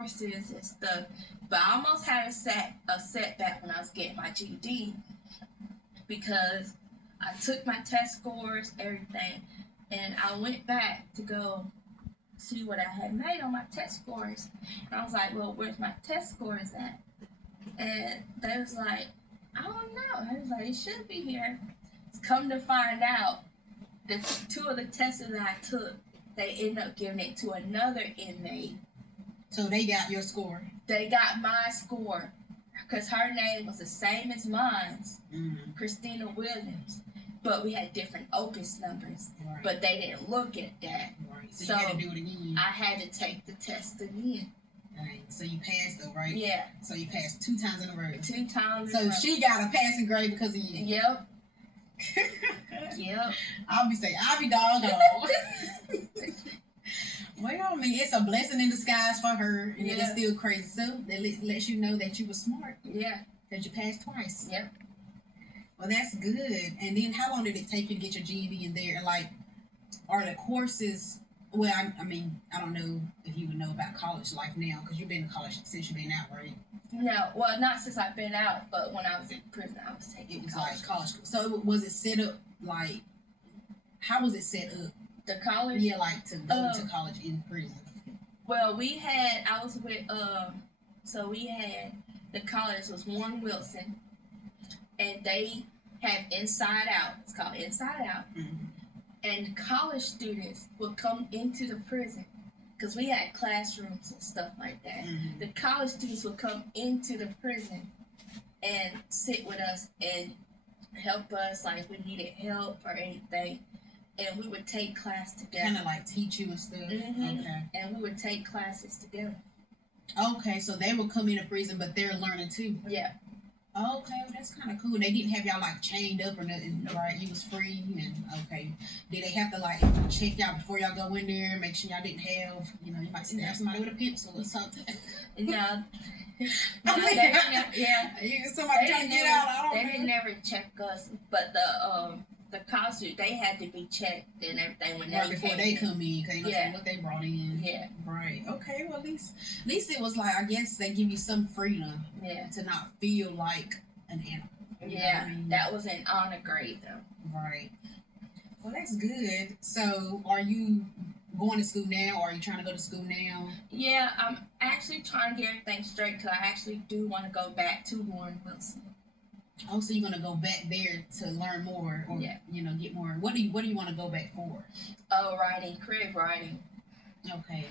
courses and stuff. But I almost had a setback when I was getting my GED because I took my test scores, everything, and I went back to go see what I had made on my test scores. And I was like, well, where's my test scores at? And they was like, I don't know. I was like, it should be here. Come to find out, the two of the tests that I took, they ended up giving it to another inmate. So they got your score. They got my score because her name was the same as mine, Christina Williams, but we had different opus numbers. Right. But they didn't look at that. Right. So you had to do it again. I had to take the test again. Right. So you passed though, right? Yeah. So you passed 2 times in a row. 2 times. So she got a passing grade because of you. Yep. Yep. I'll be doggone. Well, I mean, it's a blessing in disguise for her, and it's still crazy. So that lets you know that you were smart. Yeah. That you passed twice. Yep. Well, that's good. And then how long did it take you to get your GED in there? Like, are the courses... Well, I mean, I don't know if you would know about college life now, because you've been in college since you've been out, right? No, well, not since I've been out, but when I was in prison, I was taking college. Like college. So was it set up, like, how was it set up? The college? Yeah, like to go to college in prison. Well, we had the college was Warren Wilson, and they had Inside Out. It's called Inside Out. Mm-hmm. And college students would come into the prison because we had classrooms and stuff like that. Mm-hmm. The college students would come into the prison and sit with us and help us, like if we needed help or anything. And we would take class together. Kind of like teach you and stuff. Mm-hmm. Okay. And we would take classes together. Okay, so they would come into prison, but they're learning too. Yeah. Okay, well, that's kind of cool. They didn't have y'all like chained up or nothing, right? You was free, and okay. Did they have to like check y'all before y'all go in there, make sure y'all didn't have, you might stab somebody with a pencil or something? No. Somebody trying to get out. I don't know. They didn't never check us, but the college, they had to be checked and everything when they before they come in, because they know what they brought in. Yeah. Right. Okay. Well, at least it was like, I guess they give you some freedom. Yeah. To not feel like an animal. You know what I mean? That was an honor grade though. Right. Well, that's good. So, are you going to school now, or are you trying to go to school now? Yeah, I'm actually trying to get everything straight because I actually do want to go back to Warren Wilson. Oh, so you're gonna go back there to learn more, or get more. What do you want to go back for? Writing, crib writing. Okay.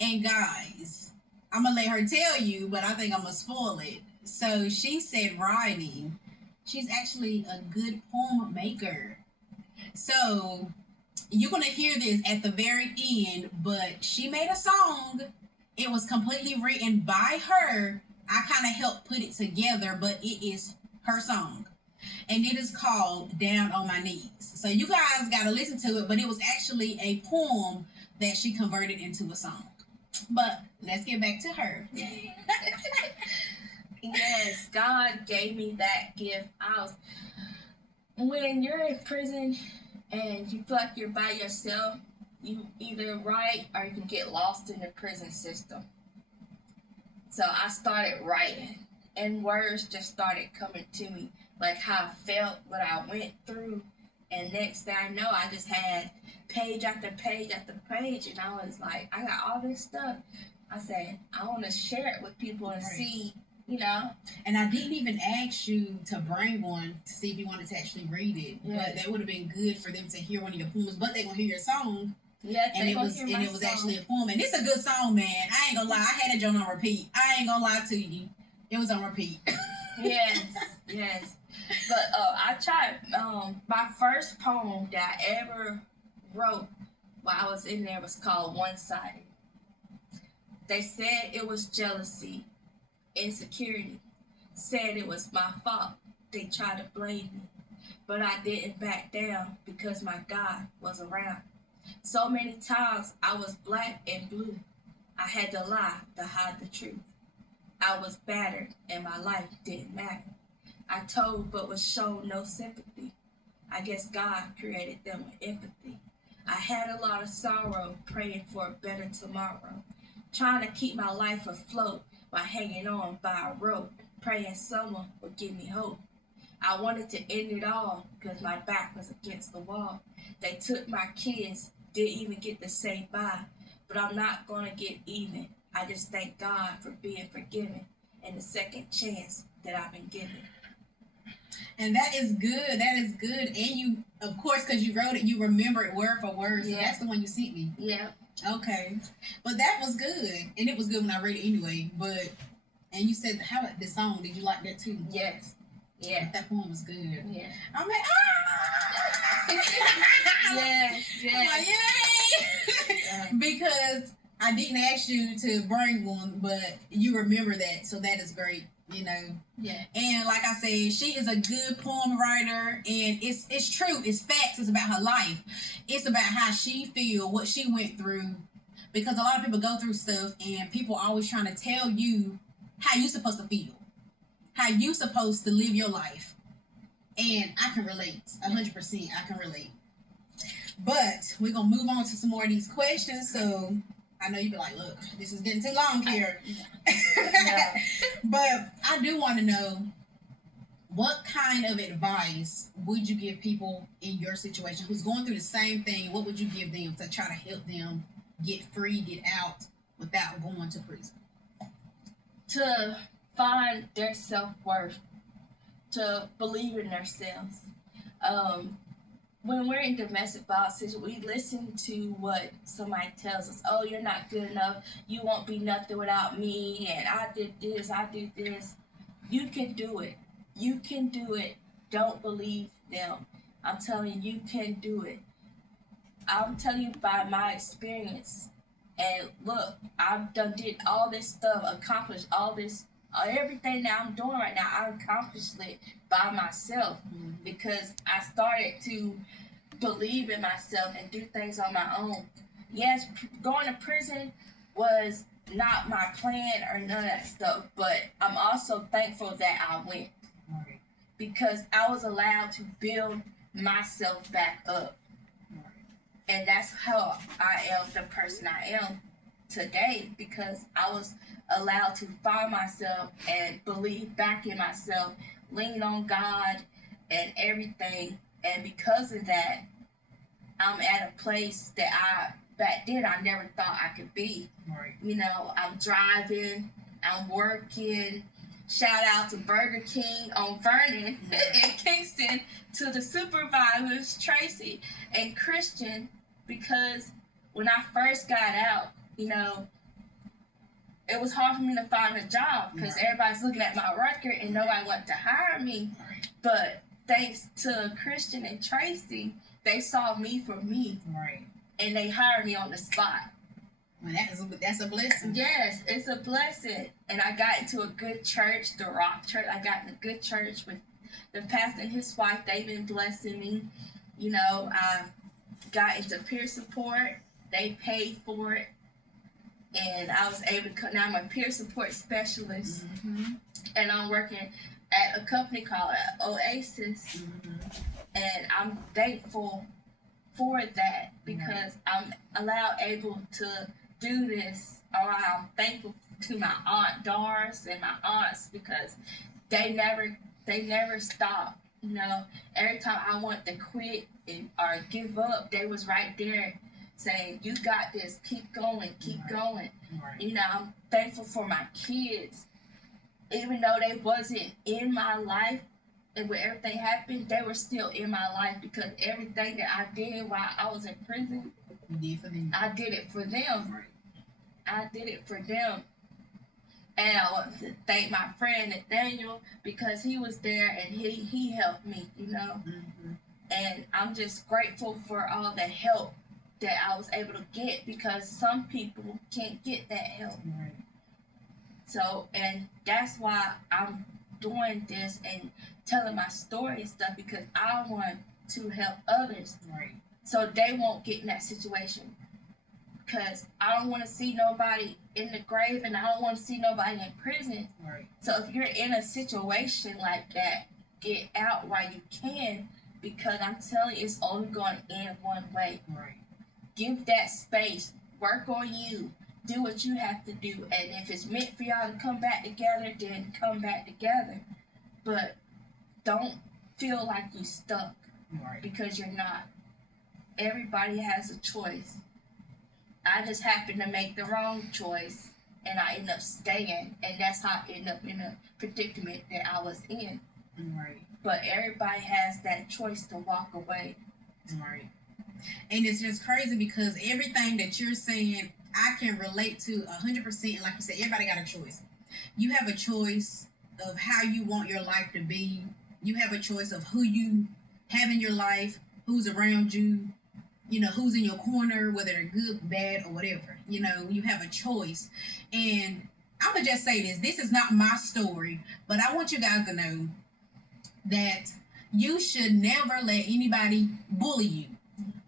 And guys, I'm gonna let her tell you, but I think I'm gonna spoil it. So she said writing. She's actually a good poem maker. So you're gonna hear this at the very end, but she made a song. It was completely written by her. I kind of helped put it together, but it is her song, and it is called Down on My Knees. So you guys got to listen to it, but it was actually a poem that she converted into a song. But let's get back to her. Yes, God gave me that gift. When you're in prison and you feel like you're by yourself, you either write or you can get lost in the prison system. So I started writing, and words just started coming to me, like how I felt, what I went through. And next thing I know, I just had page after page after page, and I was like, I got all this stuff. I said, I want to share it with people and see, And I didn't even ask you to bring one to see if you wanted to actually read it. Yeah. But that would have been good for them to hear one of your poems, but they're going to hear your song. Yeah, and it was actually a poem. And it's a good song, man. I ain't gonna lie. I had it on repeat. I ain't gonna lie to you. It was on repeat. Yes. But I tried. My first poem that I ever wrote while I was in there was called One Sided. They said it was jealousy, insecurity. Said it was my fault. They tried to blame me. But I didn't back down because my God was around. So many times I was black and blue. I had to lie to hide the truth. I was battered and my life didn't matter. I told but was shown no sympathy. I guess God created them with empathy. I had a lot of sorrow praying for a better tomorrow. trying to keep my life afloat by hanging on by a rope, praying someone would give me hope. I wanted to end it all because my back was against the wall. They took my kids, didn't even get to say bye, but I'm not going to get even. I just thank God for being forgiven and the second chance that I've been given. And that is good. That is good. And you, of course, because you wrote it, you remember it word for word. So Yeah. that's the one you sent me. Yeah. Okay. But that was good. And it was good when I read it anyway. And you said, how about the song? Did you like that too? Yes. Yeah. That poem was good. Yeah. I'm like, Yes. I'm like, yay! Because I didn't ask you to bring one, but you remember that. So that is great. Yeah. And like I said, she is a good poem writer, and it's true. It's facts. It's about her life. It's about how she feel, what she went through, because a lot of people go through stuff, and people are always trying to tell you how you supposed to feel, how you supposed to live your life. And I can relate, 100%. I can relate. But we're gonna move on to some more of these questions. So I know you be like, look, this is getting too long here. Yeah. But I do want to know, what kind of advice would you give people in your situation who's going through the same thing? What would you give them to try to help them get free, get out without going to prison? To find their self-worth, to believe in themselves. When we're in domestic violence, we listen to what somebody tells us. Oh, you're not good enough. You won't be nothing without me. And I did this. I did this. You can do it. You can do it. Don't believe them. I'm telling you, you can do it. I'm telling you by my experience. And look, I've did all this stuff, accomplished all this, everything that I'm doing right now. I accomplished it by myself because I started to believe in myself and do things on my own. Yes, going to prison was not my plan or none of that stuff, but I'm also thankful that I went because I was allowed to build myself back up. And that's how I am the person I am today, because I was allowed to find myself and believe back in myself, lean on God and everything. And because of that, I'm at a place that back then I never thought I could be. Right. I'm driving, I'm working. Shout out to Burger King on Vernon in Kingston, to the supervisors, Tracy and Christian, because when I first got out, it was hard for me to find a job because everybody's looking at my record and nobody wanted to hire me. But thanks to Christian and Tracy, they saw me for me. Right. And they hired me on the spot. Well, that's a blessing. Yes, it's a blessing. And I got into a good church, the Rock Church. I got in a good church with the pastor and his wife. They've been blessing me. I got into peer support. They paid for it. And I was able to now I'm a peer support specialist. Mm-hmm. And I'm working at a company called Oasis. Mm-hmm. And I'm thankful for that because I'm able to do this. I'm thankful to my aunt Doris and my aunts because they never stopped. Every time I wanted to quit or give up, they was right there saying, "You got this. Keep going. Keep going." Right. I'm thankful for my kids, even though they wasn't in my life. And when everything happened, they were still in my life because everything that I did while I was in prison, you did for them. I did it for them. Right. I did it for them. And I want to thank my friend Nathaniel because he was there and he helped me, Mm-hmm. And I'm just grateful for all the help that I was able to get because some people can't get that help. Right. So, and that's why I'm doing this and telling my story and stuff because I want to help others. Right. So they won't get in that situation. Because I don't want to see nobody in the grave and I don't want to see nobody in prison. Right. So if you're in a situation like that, get out while you can because I'm telling you, it's only going to end one way. Right. Give that space. Work on you. do what you have to do. And if it's meant for y'all to come back together, then come back together. But don't feel like you stuck Right. because you're not. Everybody has a choice. I just happened to make the wrong choice and I end up staying, and that's how I end up in a predicament that I was in. Right. But everybody has that choice to walk away. Right. And it's just crazy because everything that you're saying, I can relate to 100%. Like you said, everybody got a choice. You have a choice of how you want your life to be. You have a choice of who you have in your life, who's around you, who's in your corner, whether they're good, bad, or whatever. You have a choice. And I'm going to just say this. This is not my story, but I want you guys to know that you should never let anybody bully you,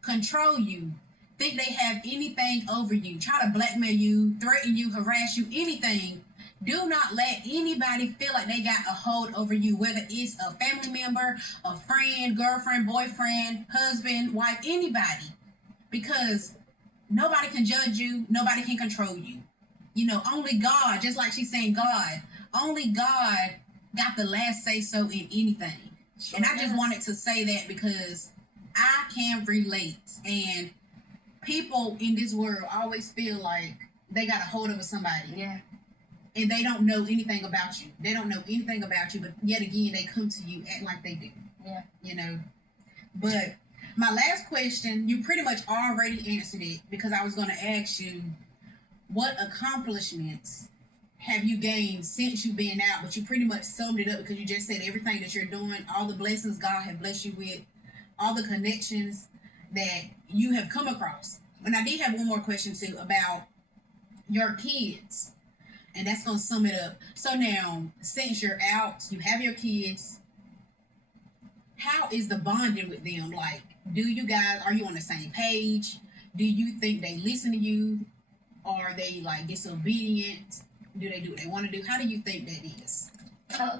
control you, think they have anything over you, try to blackmail you, threaten you, harass you, anything. Do not let anybody feel like they got a hold over you, whether it's a family member, a friend, girlfriend, boyfriend, husband, wife, anybody. Because nobody can judge you, nobody can control you. Only God, just like she's saying God, only God got the last say so in anything. Sure And I just is. wanted to say that because I can relate. And people in this world always feel like they got a hold over somebody. Yeah. And they don't know anything about you. They don't know anything about you, but yet again, they come to you act like they do. Yeah. But my last question, you pretty much already answered it because I was going to ask you, what accomplishments have you gained since you've been out? But you pretty much summed it up because you just said everything that you're doing, all the blessings God has blessed you with, all the connections that you have come across. And I did have one more question too about your kids. And that's going to sum it up. So now, since you're out, you have your kids, how is the bonding with them? Like, are you on the same page? Do you think they listen to you? Are they like disobedient? Do they do what they want to do? How do you think that is?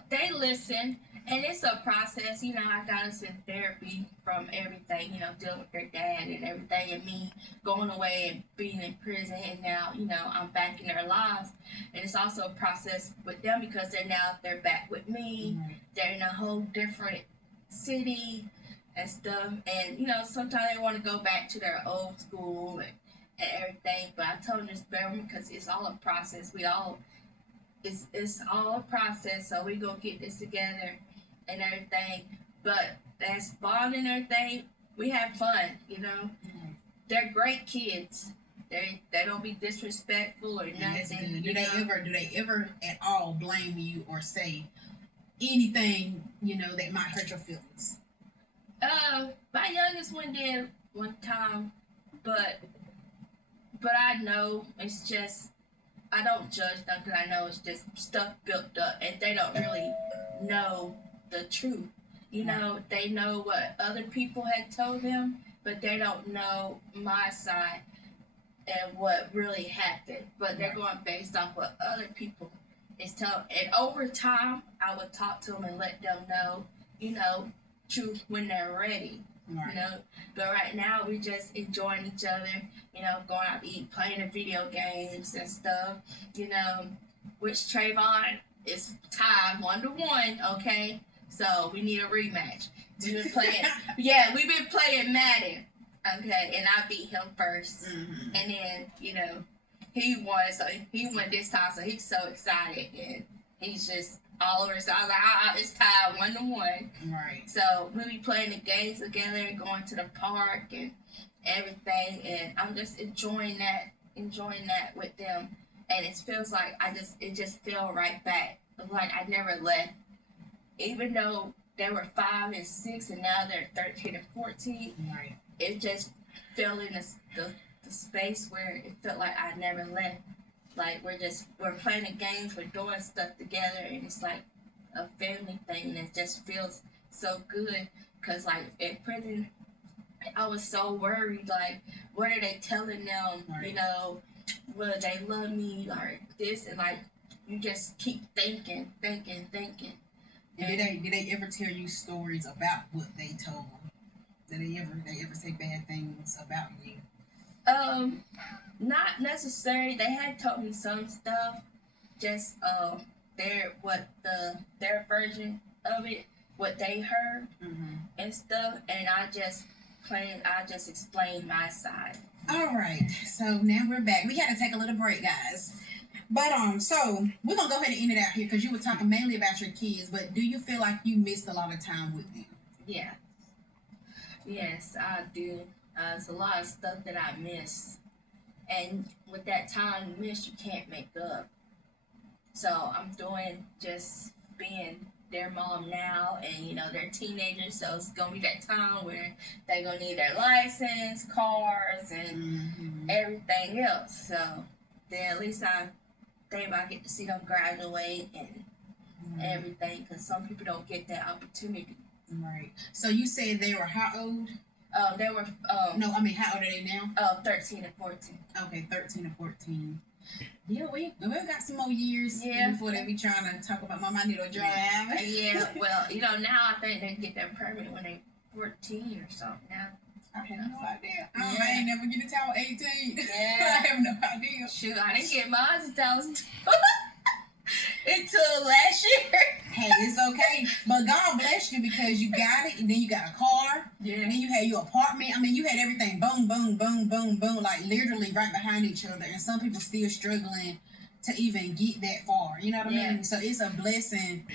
They listen, and it's a process. I got us in therapy from everything, dealing with their dad and everything, and me going away and being in prison, and now, I'm back in their lives. And it's also a process with them because they're back with me. Right. They're in a whole different city and stuff. And, sometimes they want to go back to their old school and everything. But I told them to spare me because it's all a process. It's all a process, so we gonna get this together and everything. But as bonding and everything, we have fun, Mm-hmm. They're great kids. They don't be disrespectful or That's nothing. good. Do they ever at all blame you or say anything, that might hurt your feelings? My youngest one did one time, but I know it's just I don't judge them because I know it's just stuff built up and they don't really know the truth. They know what other people had told them, but they don't know my side and what really happened. But they're going based off what other people is telling. And over time, I would talk to them and let them know, truth when they're ready. Right. But right now we just enjoying each other, going out to eat, playing the video games and stuff, which Trayvon is tied 1-1, okay? So we need a rematch. We've been playing Madden, okay, and I beat him first. Mm-hmm. And then, he won, so he won this time, so he's so excited and he's just all over. So I was like, it's tied 1-1. Right. So we'll be playing the games together, going to the park and everything, and I'm just enjoying that with them. And it feels like it just fell right back. Like I never left, even though they were 5 and 6, and now they're 13 and 14. Right. It just fell in the space where it felt like I never left. Like we're playing the games, we're doing stuff together, and it's like a family thing, and it just feels so good. Cause like in prison, I was so worried. Like, what are they telling them? Right. Will they love me or this? And like, you just keep thinking. And did they ever tell you stories about what they told them? Did they ever say bad things about you? Not necessarily. They had told me some stuff, just their version of it, what they heard Mm-hmm. and stuff, and I just explained my side. All right, so now we're back. We had to take a little break, guys. But so we're gonna go ahead and end it out here because you were talking mainly about your kids. But do you feel like you missed a lot of time with them? Yeah, yes, I do. It's a lot of stuff that I miss, and with that time you miss, you can't make up. So I'm doing just being their mom now, and they're teenagers, so it's gonna be that time where they're gonna need their license, cars, and Mm-hmm. everything else. So then at least I think I get to see them graduate and everything, because some people don't get that opportunity. Right. So you said they were how old? They were No, I mean how old are they now? 13 and 14. Okay, 13 and 14. Yeah, we got some more years before they be trying to talk about Mama, I need a drive. Yeah, well, now I think they get that permit when they 14 or something now. I have no idea. I ain't never get it till I was 18. Yeah. I have no idea. Shoot, I didn't get mine until I was until last year. Hey, it's okay. But God bless you because you got it, and then you got a car, Yeah. and then you had your apartment. I mean, you had everything boom, boom, boom, boom, boom, like literally right behind each other. And some people still struggling to even get that far. You know what I Yeah. mean? So it's a blessing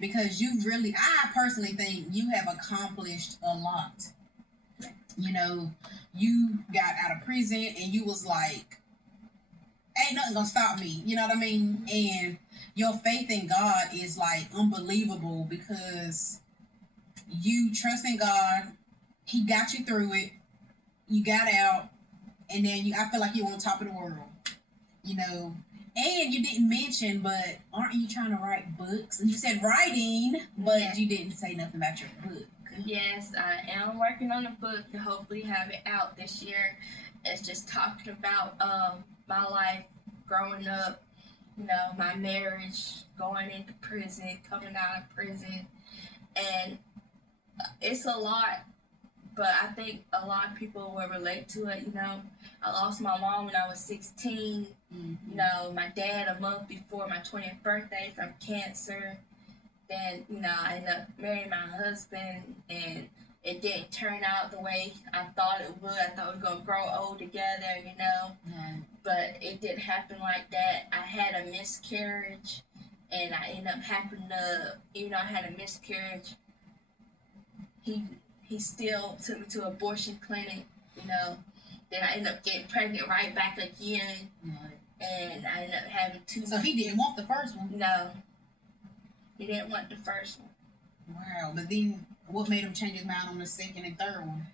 because I personally think you have accomplished a lot. You got out of prison and you was like, ain't nothing gonna stop me. You know what I mean? And your faith in God is like unbelievable because you trust in God. He got you through it. You got out, and then I feel like you're on top of the world. And you didn't mention, but aren't you trying to write books? And you said writing, but Yeah. you didn't say nothing about your book. Yes, I am working on a book to hopefully have it out this year. It's just talking about my life growing up, my marriage, going into prison, coming out of prison, and it's a lot. But I think a lot of people will relate to it. I lost my mom when I was 16. Mm-hmm. My dad a month before my 20th birthday from cancer. Then, I ended up marrying my husband, and it didn't turn out the way I thought it would. I thought we were going to grow old together, Right. but it didn't happen like that. I had a miscarriage, and I ended up having to, even though I had a miscarriage, he still took me to an abortion clinic, Then I ended up getting pregnant right back again, Right. and I ended up having two. So he didn't want the first one. No. He didn't want the first one. Wow. But then what made him change his mind on the second and third one?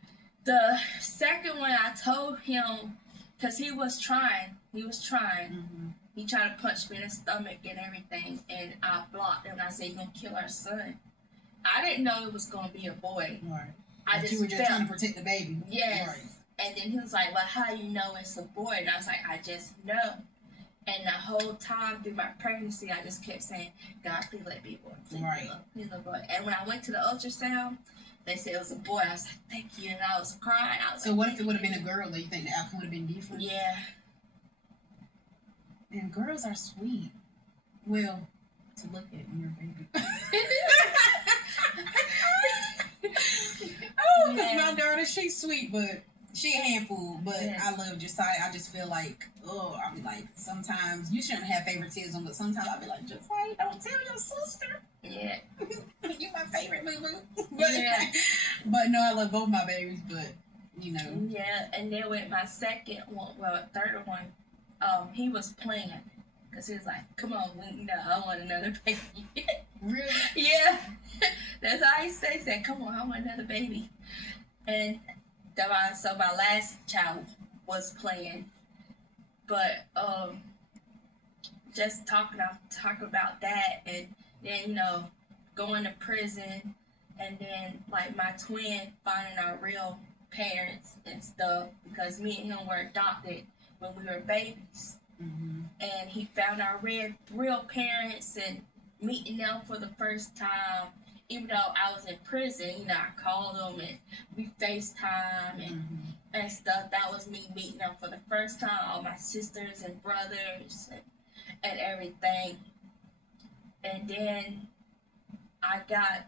The second one, I told him, because he was trying. Mm-hmm. He tried to punch me in the stomach and everything, and I blocked him. I said, "You're going to kill our son." I didn't know it was going to be a boy. Right. I But just you were just felt, trying to protect the baby. yes. Right. And then he was like, "Well, how do you know it's a boy?" And I was like, "I just know." And the whole time through my pregnancy, I just kept saying, "God, please let me be a boy. Please, Right. please let me be a boy." And when I went to the ultrasound, they said it was a boy. I was like, "Thank you." And I was crying. I was So like, what if it would have been a girl? Do you think the outcome would have been different? Yeah. And girls are sweet. Well, to look at when you're a baby. Oh, Yeah. my daughter, she's sweet, but she a handful. But Yeah. I love Josiah. I just feel like, I be like, sometimes you shouldn't have favoritism, but sometimes I be like, Josiah, don't tell your sister. Yeah. You my favorite, boo boo. But, Yeah. but no, I love both my babies. But Yeah. And then with my second one, third one, he was playing because he was like, "Come on, I want another baby." really, Yeah. That's all he said. He said, "Come on, I want another baby." And so my last child was playing, but just talk about that, and then going to prison, and then like my twin finding our real parents and stuff, because me and him were adopted when we were babies, mm-hmm. and he found our real parents and meeting them for the first time. Even though I was in prison, I called them and we FaceTime, and Mm-hmm. and stuff. That was me meeting them for the first time, all my sisters and brothers and everything. And then I got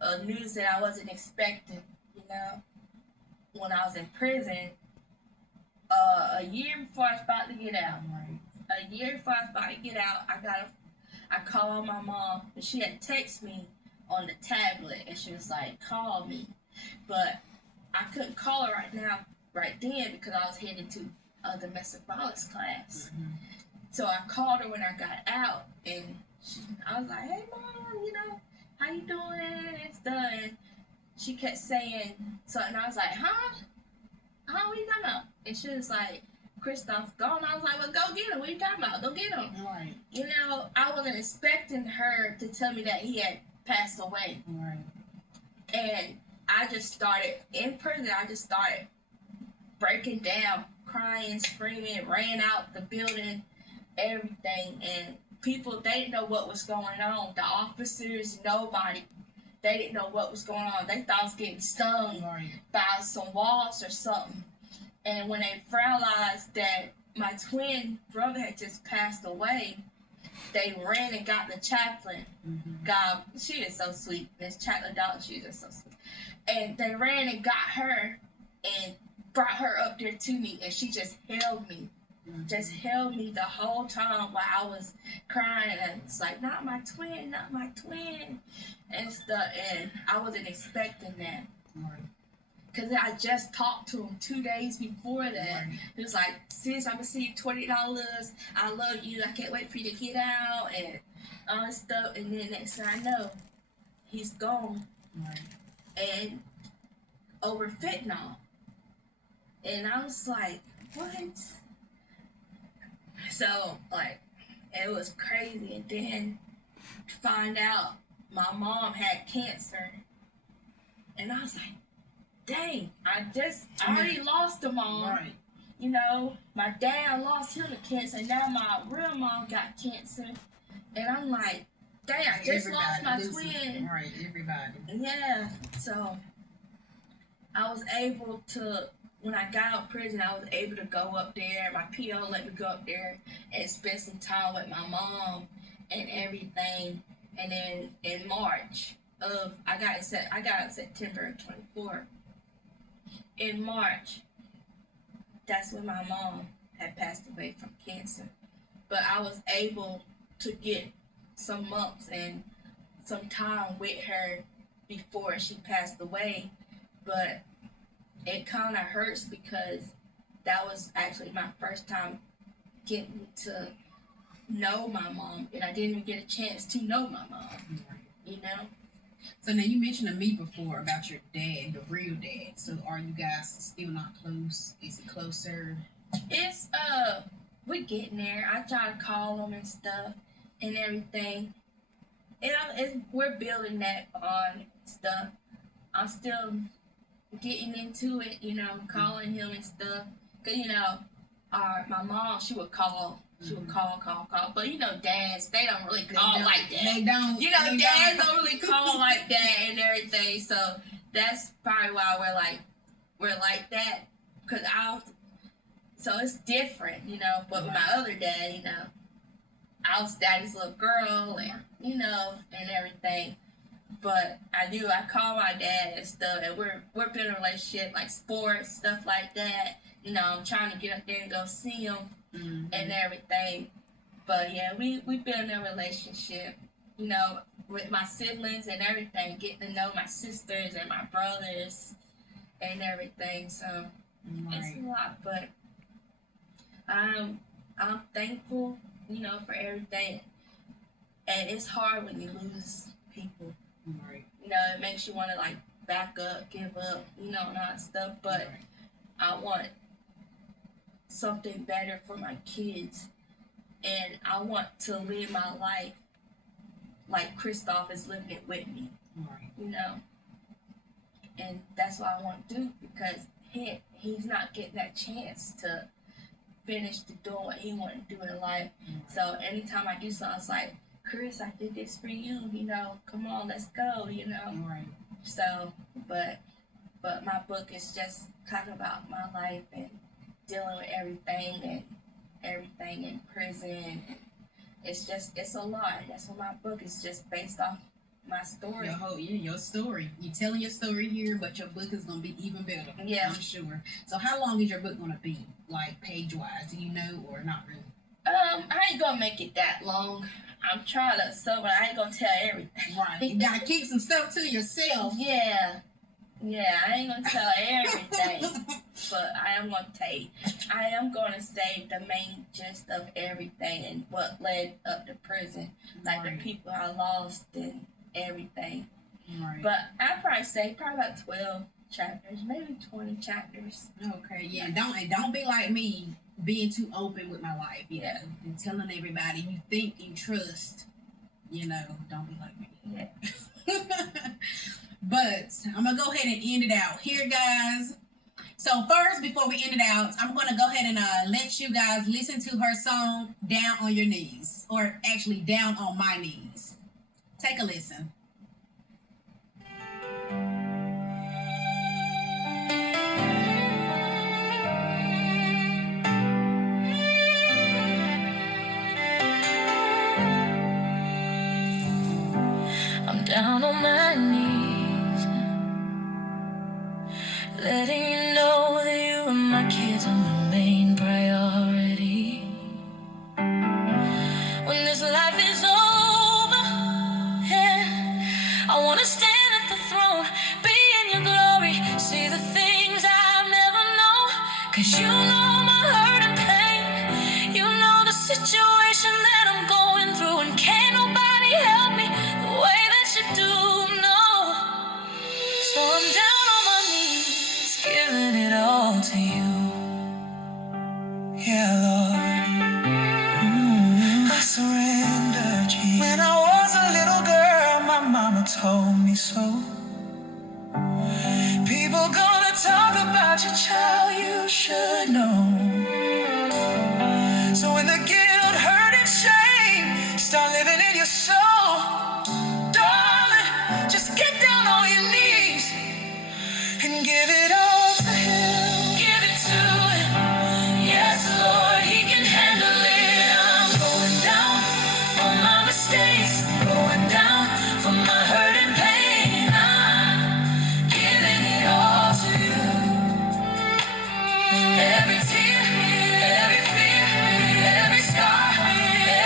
a news that I wasn't expecting, you know, when I was in prison. A year before I was about to get out. A year before I was about to get out, I called my mom, and she had texted me on the tablet, and she was like, "Call me," but I couldn't call her right then, because I was heading to a domestic violence class. Mhm. So I called her when I got out, and I was like, "Hey, mom, how you doing?" and stuff. And she kept saying something. I was like, "Huh? What are you talking about?" And she was like, "Kristoff's gone." I was like, "Well, go get him. What are you talking about? Go get him." Right. I wasn't expecting her to tell me that he had passed away. Right. And I just started, in prison, I just started breaking down, crying, screaming, ran out the building, everything. And people, they didn't know what was going on. The officers, nobody. They didn't know what was going on. They thought I was getting stung Right. by some walls or something. And when they realized that my twin brother had just passed away, they ran and got the chaplain. Mhm. God, she is so sweet. Miss Chaplain Dog, she is just so sweet. And they ran and got her and brought her up there to me, and she just held me. Mhm. Just held me the whole time while I was crying, and it's like, not my twin, and stuff. And I wasn't expecting that, Right. because I just talked to him 2 days before that. Right. He was like, "Sis, I'm gonna see you $20. I love you. I can't wait for you to get out," and all this stuff. And then next thing I know, he's gone, Right. and over fentanyl. And I was like, "What?" So, like, it was crazy. And then find out my mom had cancer. And I was like, dang, I already lost a mom. Right. My dad lost him to cancer. And now my real mom got cancer. And I'm like, dang, I just lost my twin. Right, everybody. Yeah. So I was able to, when I got out of prison, I was able to go up there. My PO let me go up there and spend some time with my mom and everything. And then in March I got in September of 24. In March, that's when my mom had passed away from cancer. But I was able to get some months and some time with her before she passed away. But it kind of hurts, because that was actually my first time getting to know my mom, and I didn't even get a chance to know my mom, So now, you mentioned to me before about your dad, the real dad. So are you guys still not close? Is it closer? It's we're getting there. I try to call him and stuff and everything, and we're building that on stuff. I'm still getting into it, calling him and stuff. Cause my mom, she would call. She would call. But dads, they don't really call like that. They don't. Dads don't really call like that and everything. So that's probably why we're like that. So it's different, But with my other dad, I was daddy's little girl, and and everything. But I call my dad and stuff, and we're building a relationship, like sports, stuff like that. I'm trying to get up there and go see him and everything. But yeah, we building a relationship, with my siblings and everything, getting to know my sisters and my brothers and everything. So it's a lot, but I'm thankful, for everything. And it's hard when you lose people. Right. It makes you want to back up, give up, and all that stuff. But I want something better for my kids, and I want to live my life like Kristoff is living it with me. Right. And that's what I want to do, because he's not getting that chance to finish doing what he wanted to do in life. Right. So anytime I do something, it's like, Chris, I did this for you, come on, let's go, Right. So, but but my book is just kind of about my life and dealing with everything in prison. It's a lot. That's what my book is just based off my story. Your story. You telling your story here, but your book is gonna be even better. Yeah. I'm sure. So how long is your book gonna be, like page wise? Do you know or not really? I ain't gonna make it that long. I'm trying to, so but I ain't gonna tell everything. Right. You gotta keep some stuff to yourself. Yeah, I ain't gonna tell everything, but I am gonna say the main gist of everything and what led up to prison, like the people I lost and everything. Right. But I'd probably say about 12 chapters, maybe 20 chapters. Okay, yeah. Don't be like me, being too open with my life, you know, and telling everybody you think you trust, you know. Don't be like me. Yeah. But I'm gonna go ahead and end it out here, guys. So first, before we end it out, I'm gonna go ahead and let you guys listen to her song "Down on Your Knees," or actually "Down on My Knees." Take a listen. I'm down on my knees, letting you know that you and my kids are my main priority. When this life is over, yeah, I wanna stand at the throne, be in your glory, see the things I've never known. 'Cause you know my hurt and pain, you know the situation that I'm going through, and can't nobody help me the way that you do, no. So I'm down on my knees, giving it all to you. Yeah, Lord. I surrender, Jesus. When I was a little girl, my mama told me so. People gonna talk about your child, you should know. So when the guilt, hurt, and shame start living in your soul, darling, just get down on your knees and give it all to Him. Give it to Him. Yes, Lord, He can handle it. I'm going down for my mistakes, going down for my hurt and pain. I'm giving it all to You. Every tear, every fear, every scar,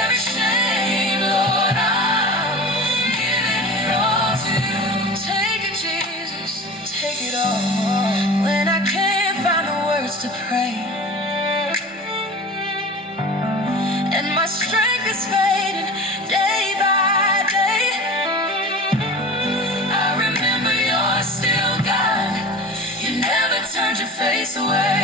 every shame, Lord, I'm giving it all to You. Take it, Jesus, take it all. When I can't find the words to pray, and my strength is fading day by day, I remember You're still God. You never turned Your face away.